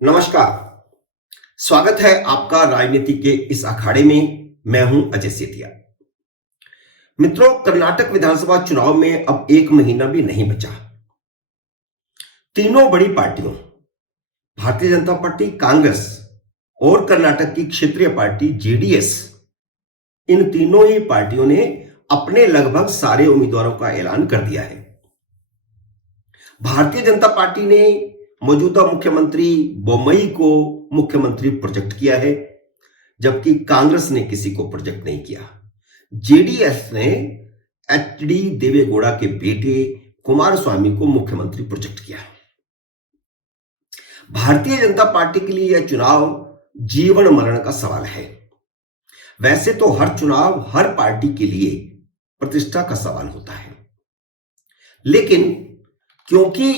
नमस्कार। स्वागत है आपका राजनीति के इस अखाड़े में। मैं हूं अजय सेठिया। मित्रों, कर्नाटक विधानसभा चुनाव में अब एक महीना भी नहीं बचा। तीनों बड़ी पार्टियों भारतीय जनता पार्टी, कांग्रेस और कर्नाटक की क्षेत्रीय पार्टी जेडीएस, इन तीनों ही पार्टियों ने अपने लगभग सारे उम्मीदवारों का ऐलान कर दिया है। भारतीय जनता पार्टी ने मौजूदा मुख्यमंत्री बोम्मई को मुख्यमंत्री प्रोजेक्ट किया है, जबकि कांग्रेस ने किसी को प्रोजेक्ट नहीं किया। जेडीएस ने एचडी देवेगौड़ा के बेटे कुमारस्वामी को मुख्यमंत्री प्रोजेक्ट किया। भारतीय जनता पार्टी के लिए यह चुनाव जीवन मरण का सवाल है। वैसे तो हर चुनाव हर पार्टी के लिए प्रतिष्ठा का सवाल होता है, लेकिन क्योंकि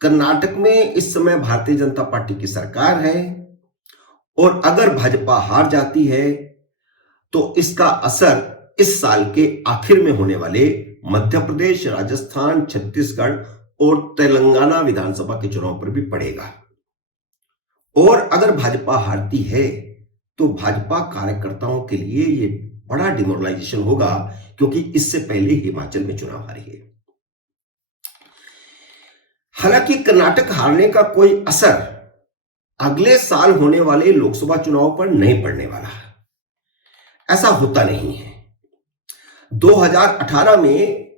कर्नाटक में इस समय भारतीय जनता पार्टी की सरकार है और अगर भाजपा हार जाती है तो इसका असर इस साल के आखिर में होने वाले मध्य प्रदेश, राजस्थान, छत्तीसगढ़ और तेलंगाना विधानसभा के चुनाव पर भी पड़ेगा। और अगर भाजपा हारती है तो भाजपा कार्यकर्ताओं के लिए यह बड़ा डिमोरलाइजेशन होगा, क्योंकि इससे पहले हिमाचल में चुनाव हारी है। हालांकि कर्नाटक हारने का कोई असर अगले साल होने वाले लोकसभा चुनाव पर नहीं पड़ने वाला है। ऐसा होता नहीं है। 2018 में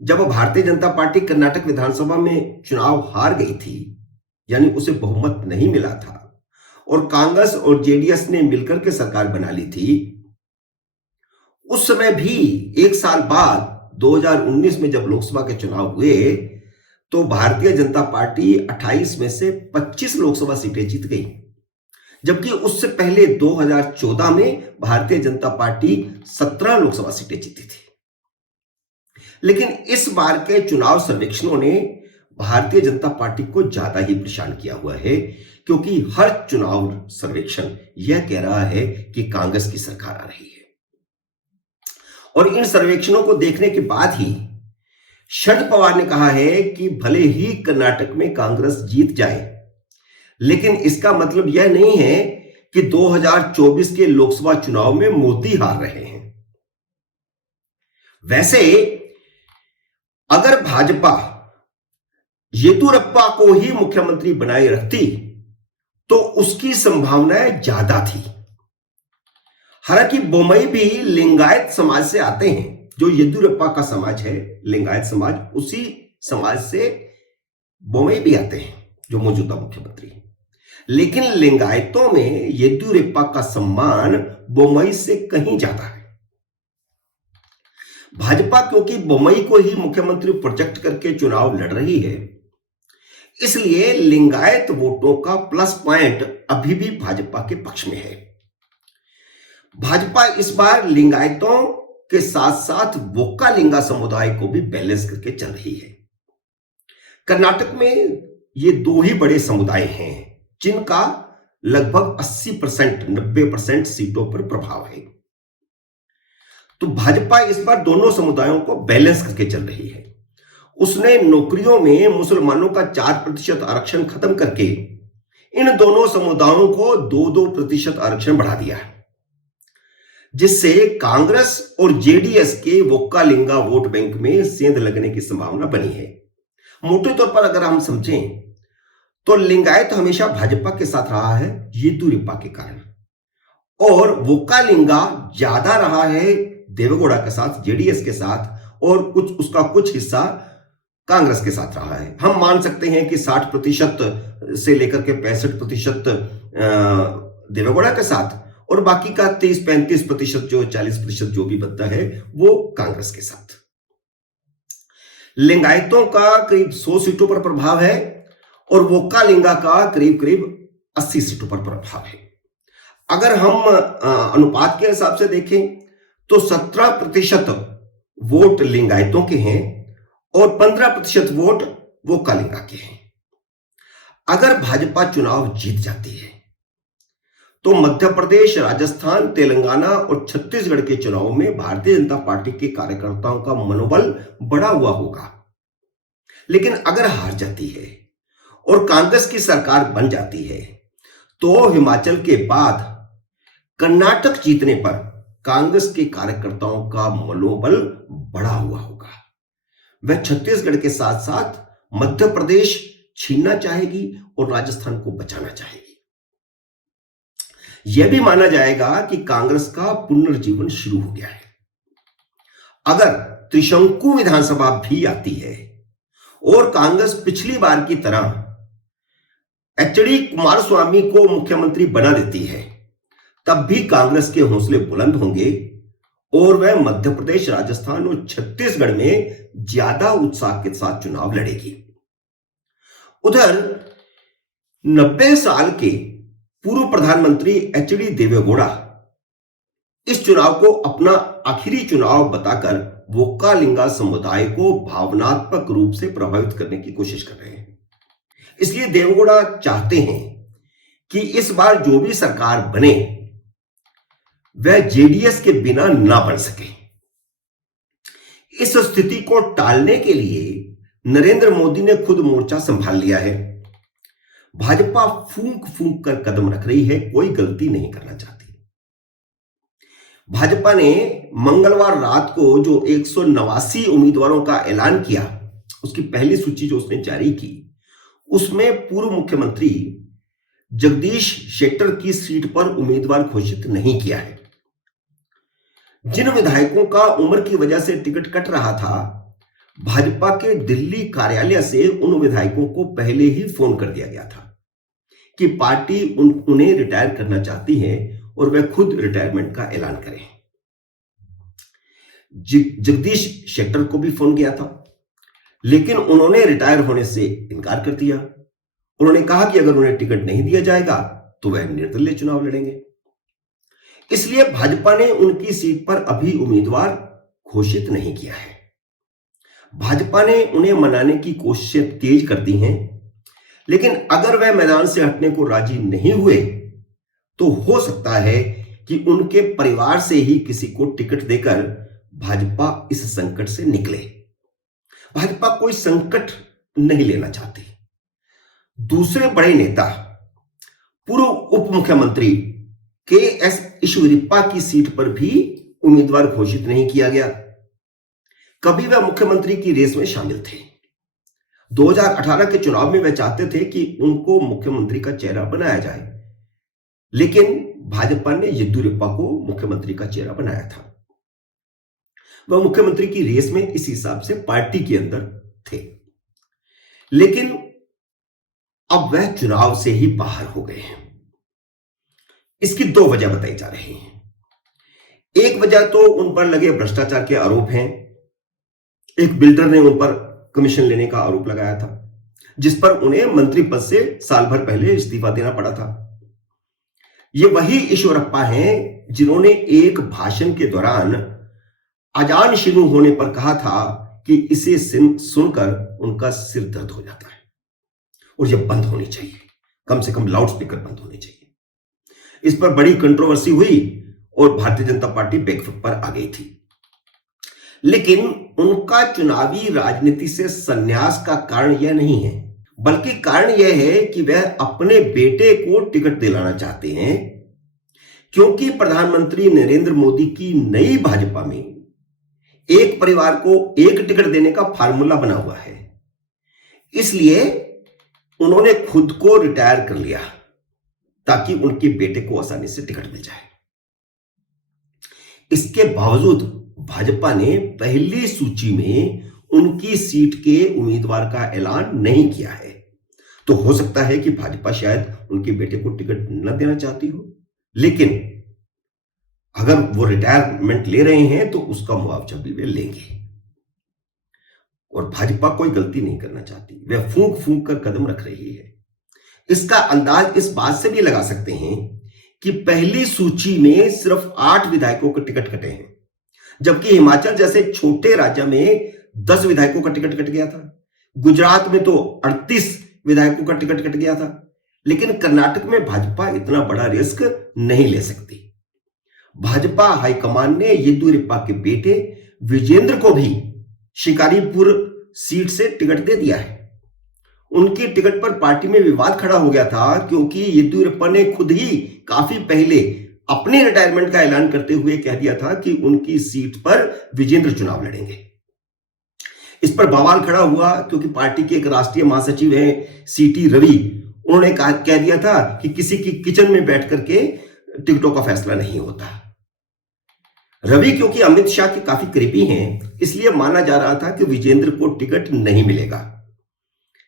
जब भारतीय जनता पार्टी कर्नाटक विधानसभा में चुनाव हार गई थी, यानी उसे बहुमत नहीं मिला था, और कांग्रेस और जेडीएस ने मिलकर के सरकार बना ली थी, उस समय भी एक साल बाद 2019 में जब लोकसभा के चुनाव हुए तो भारतीय जनता पार्टी 28 में से 25 लोकसभा सीटें जीत गई, जबकि उससे पहले 2014 में भारतीय जनता पार्टी 17 लोकसभा सीटें जीती थी। लेकिन इस बार के चुनाव सर्वेक्षणों ने भारतीय जनता पार्टी को ज्यादा ही परेशान किया हुआ है, क्योंकि हर चुनाव सर्वेक्षण यह कह रहा है कि कांग्रेस की सरकार आ रही है। और इन सर्वेक्षणों को देखने के बाद ही शरद पवार ने कहा है कि भले ही कर्नाटक में कांग्रेस जीत जाए, लेकिन इसका मतलब यह नहीं है कि 2024 के लोकसभा चुनाव में मोदी हार रहे हैं। वैसे अगर भाजपा येदियुरप्पा को ही मुख्यमंत्री बनाए रखती तो उसकी संभावनाएं ज्यादा थी। हालांकि बोम्मई भी लिंगायत समाज से आते हैं। जो येदियुरप्पा का समाज है, लिंगायत समाज, उसी समाज से बोम्मई भी आते हैं, जो मौजूदा मुख्यमंत्री। लेकिन लिंगायतों में येदियुरप्पा का सम्मान बोम्मई से कहीं ज्यादा है। भाजपा क्योंकि बोम्मई को ही मुख्यमंत्री प्रोजेक्ट करके चुनाव लड़ रही है, इसलिए लिंगायत वोटों का प्लस पॉइंट अभी भी भाजपा के पक्ष में है। भाजपा इस बार लिंगायतों के साथ साथ वोक्कालिंगा समुदाय को भी बैलेंस करके चल रही है। कर्नाटक में ये दो ही बड़े समुदाय हैं जिनका लगभग 80%, 90% सीटों पर प्रभाव है। तो भाजपा इस बार दोनों समुदायों को बैलेंस करके चल रही है। उसने नौकरियों में मुसलमानों का 4% आरक्षण खत्म करके इन दोनों समुदायों को 2-2% आरक्षण बढ़ा दिया है, जिससे कांग्रेस और जेडीएस के वोक्कालिंगा वोट बैंक में सेंध लगने की संभावना बनी है। मोटे तौर पर अगर हम समझें तो लिंगायत हमेशा भाजपा के साथ रहा है येदियुरप्पा के कारण, और वोक्कालिंगा ज्यादा रहा है देवेगौड़ा के साथ, जेडीएस के साथ, और उसका कुछ हिस्सा कांग्रेस के साथ रहा है। हम मान सकते हैं कि 60% से लेकर के 65% देवेगौड़ा के साथ, और बाकी का 30-35%, जो 40% जो भी बनता है, वो कांग्रेस के साथ। लिंगायतों का करीब 100 सीटों पर प्रभाव है और वोक्कालिंगा का करीब 80 सीटों पर प्रभाव है। अगर हम अनुपात के हिसाब से देखें तो 17% वोट लिंगायतों के हैं और 15% वोट वोक्कालिंगा के हैं। अगर भाजपा चुनाव जीत जाती है तो मध्य प्रदेश, राजस्थान, तेलंगाना और छत्तीसगढ़ के चुनाव में भारतीय जनता पार्टी के कार्यकर्ताओं का मनोबल बढ़ा हुआ होगा। लेकिन अगर हार जाती है और कांग्रेस की सरकार बन जाती है तो हिमाचल के बाद कर्नाटक जीतने पर कांग्रेस के कार्यकर्ताओं का मनोबल बढ़ा हुआ होगा। वह छत्तीसगढ़ के साथ साथ मध्य प्रदेश छीनना चाहेगी और राजस्थान को बचाना चाहेगी। यह भी माना जाएगा कि कांग्रेस का पुनर्जीवन शुरू हो गया है। अगर त्रिशंकु विधानसभा भी आती है और कांग्रेस पिछली बार की तरह एचडी कुमारस्वामी को मुख्यमंत्री बना देती है, तब भी कांग्रेस के हौसले बुलंद होंगे और वह मध्य प्रदेश, राजस्थान और छत्तीसगढ़ में ज्यादा उत्साह के साथ चुनाव लड़ेगी। उधर 90 साल के पूर्व प्रधानमंत्री एचडी देवेगौड़ा इस चुनाव को अपना आखिरी चुनाव बताकर वोक्कालिंगा समुदाय को भावनात्मक रूप से प्रभावित करने की कोशिश कर रहे हैं। इसलिए देवेगौड़ा चाहते हैं कि इस बार जो भी सरकार बने वह जेडीएस के बिना ना बन सके। इस स्थिति को टालने के लिए नरेंद्र मोदी ने खुद मोर्चा संभाल लिया है। भाजपा फूंक फूंक कर कदम रख रही है, कोई गलती नहीं करना चाहती। भाजपा ने मंगलवार रात को जो 189 उम्मीदवारों का ऐलान किया, उसकी पहली सूची जो उसने जारी की, उसमें पूर्व मुख्यमंत्री जगदीश शेट्टर की सीट पर उम्मीदवार घोषित नहीं किया है। जिन विधायकों का उम्र की वजह से टिकट कट रहा था, भाजपा के दिल्ली कार्यालय से उन विधायकों को पहले ही फोन कर दिया गया था कि पार्टी उन्हें रिटायर करना चाहती है और वह खुद रिटायरमेंट का ऐलान करें। जगदीश शेट्टर को भी फोन किया था, लेकिन उन्होंने रिटायर होने से इनकार कर दिया। उन्होंने कहा कि अगर उन्हें टिकट नहीं दिया जाएगा तो वह निर्दलीय चुनाव लड़ेंगे। इसलिए भाजपा ने उनकी सीट पर अभी उम्मीदवार घोषित नहीं किया है। भाजपा ने उन्हें मनाने की कोशिशें तेज कर दी हैं, लेकिन अगर वह मैदान से हटने को राजी नहीं हुए तो हो सकता है कि उनके परिवार से ही किसी को टिकट देकर भाजपा इस संकट से निकले। भाजपा कोई संकट नहीं लेना चाहती। दूसरे बड़े नेता पूर्व उप मुख्यमंत्री के.एस. ईश्वरीप्पा की सीट पर भी उम्मीदवार घोषित नहीं किया गया। कभी वह मुख्यमंत्री की रेस में शामिल थे। 2018 के चुनाव में वह चाहते थे कि उनको मुख्यमंत्री का चेहरा बनाया जाए, लेकिन भाजपा ने येदियुरप्पा को मुख्यमंत्री का चेहरा बनाया था। वह मुख्यमंत्री की रेस में इस हिसाब से पार्टी के अंदर थे, लेकिन अब वह चुनाव से ही बाहर हो गए हैं। इसकी दो वजह बताई जा रही हैं। एक वजह तो उन पर लगे भ्रष्टाचार के आरोप हैं। एक बिल्डर ने उन पर कमीशन लेने का आरोप लगाया था, जिस पर उन्हें मंत्री पद से साल भर पहले इस्तीफा देना पड़ा था। ये वही ईश्वरप्पा हैं जिन्होंने एक भाषण के दौरान अजान शुरू होने पर कहा था कि इसे सुनकर उनका सिर दर्द हो जाता है और यह बंद होनी चाहिए, कम से कम लाउड स्पीकर बंद होने चाहिए। इस पर बड़ी कंट्रोवर्सी हुई और भारतीय जनता पार्टी बैकफुट पर आ गई थी। लेकिन उनका चुनावी राजनीति से संन्यास का कारण यह नहीं है, बल्कि कारण यह है कि वह अपने बेटे को टिकट दिलाना चाहते हैं, क्योंकि प्रधानमंत्री नरेंद्र मोदी की नई भाजपा में एक परिवार को एक टिकट देने का फार्मूला बना हुआ है। इसलिए उन्होंने खुद को रिटायर कर लिया ताकि उनके बेटे को आसानी से टिकट मिल जाए। इसके बावजूद भाजपा ने पहली सूची में उनकी सीट के उम्मीदवार का ऐलान नहीं किया है। तो हो सकता है कि भाजपा शायद उनके बेटे को टिकट न देना चाहती हो, लेकिन अगर वो रिटायरमेंट ले रहे हैं तो उसका मुआवजा भी वे लेंगे। और भाजपा कोई गलती नहीं करना चाहती, वह फूंक फूंक कर कदम रख रही है। इसका अंदाज इस बात से भी लगा सकते हैं कि पहली सूची में सिर्फ 8 विधायकों के टिकट कटे हैं, जबकि हिमाचल जैसे छोटे राज्य में 10 विधायकों का टिकट कट गया था। गुजरात में तो 38 विधायकों का टिकट कट गया था। लेकिन कर्नाटक में भाजपा इतना बड़ा रिस्क नहीं ले सकती। भाजपा हाईकमान ने येदियुरप्पा के बेटे विजेंद्र को भी शिकारीपुर सीट से टिकट दे दिया है उनकी टिकट पर पार्टी में विवाद खड़ा हो गया था, क्योंकि येदियुरप्पा ने खुद ही काफी पहले अपने रिटायरमेंट का ऐलान करते हुए कह दिया था कि उनकी सीट पर विजेंद्र चुनाव लड़ेंगे। इस पर बवाल खड़ा हुआ, क्योंकि पार्टी के एक राष्ट्रीय महासचिव हैं सीटी रवि, उन्होंने कह दिया था कि किसी की किचन में बैठ करके टिकटों का फैसला नहीं होता। रवि क्योंकि अमित शाह के काफी करीबी हैं, इसलिए माना जा रहा था कि विजेंद्र को टिकट नहीं मिलेगा।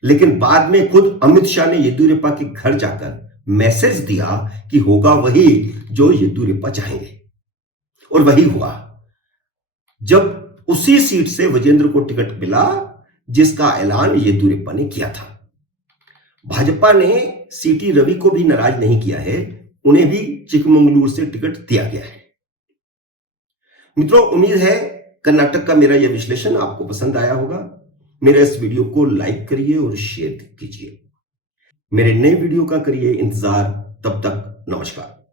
लेकिन बाद में खुद अमित शाह ने येदियुरप्पा के घर जाकर मैसेज दिया कि होगा वही जो येदियुरप्पा चाहेंगे, और वही हुआ। जब उसी सीट से विजेंद्र को टिकट मिला जिसका ऐलान येदियुरप्पा ने किया था। भाजपा ने सीटी रवि को भी नाराज नहीं किया है, उन्हें भी चिकमंगलुरु से टिकट दिया गया है। मित्रों, उम्मीद है कर्नाटक का मेरा यह विश्लेषण आपको पसंद आया होगा। मेरे इस वीडियो को लाइक करिए और शेयर कीजिए। मेरे नए वीडियो का करिए इंतजार। तब तक नमस्कार।